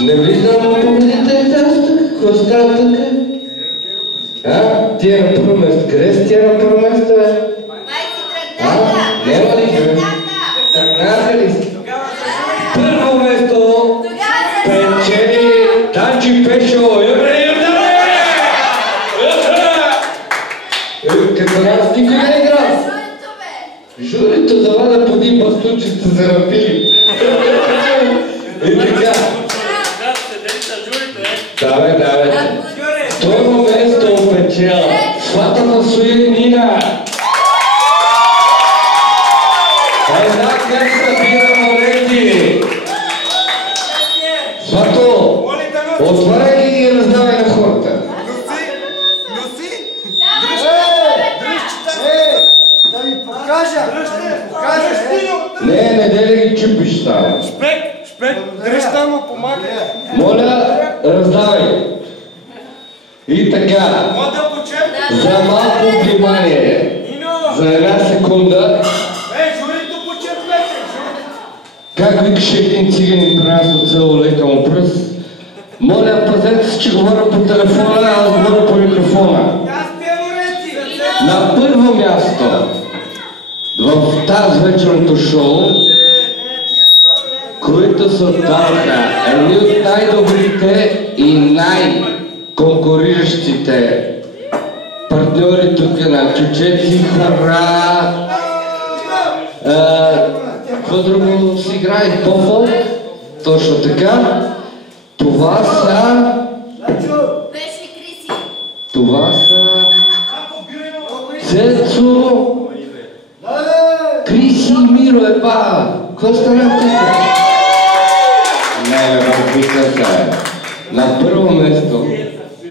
Не виждам победителите, какво става тук? Ти е на първо место. Къде си ти е на първо место, бе? Няма ли бе? Тръгнаха ли си? Първо место печели Данчи Пешо. Като нас никой не е играл. Журито завада по един бастунчета за рапили. И така. Да. Второ место печела Свата на Суенина. Една как събира монети. Свато, отваряй ги и раздавай на хората. Да ви покажа! Не да ги чупиш там. Шпек, дръж там, помагай. Моля, раздавай. И така, за малко внимание, за една секунда. Как викаше един циганин при нас от село Лека му пръст? Моля, пазете се, че говоря по телефона, аз говоря по микрофона. На първо място в тази вечерното шоу, които се отдаваха едни от най-добрите и най-конкуриращите партньори тук на Чучеци, Хара, какво друго си играе? Пофол? Точно така. Това са... Това са... Цецо... Криси и Миро, какво стана тук? Не, вика се. На първо место